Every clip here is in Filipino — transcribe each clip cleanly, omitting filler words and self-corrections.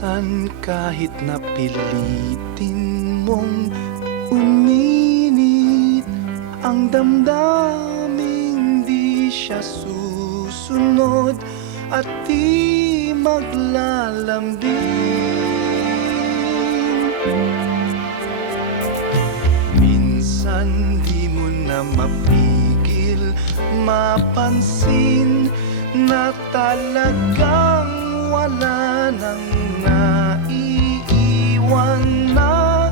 Minsan kahit napilitin mong uminit ang damdaming di siya susunod at di maglalambing. Minsan di mo na mapigil mapansin na talagang wala nang naiiwan na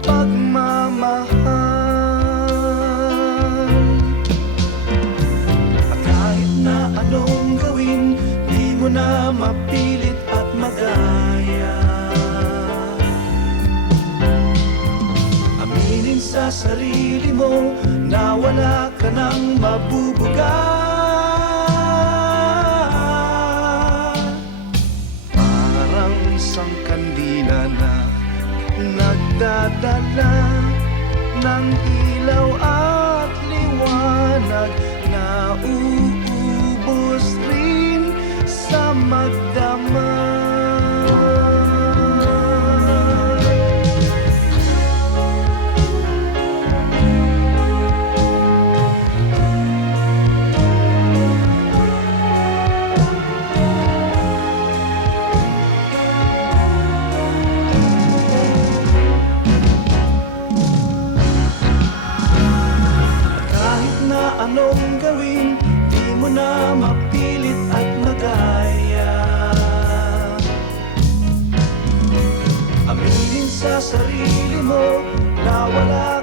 pagmamahal. At kahit na anong gawin, di mo na mapilit at magaya. Aminin sa sarili mo na wala ka nang mabubuga. Isang kandila na nagdadala ng ilaw at liwanag na uubos rin sa magdamag. Anong gawin, di mo na mapilit at magaya. Aminin sa sarili mo na wala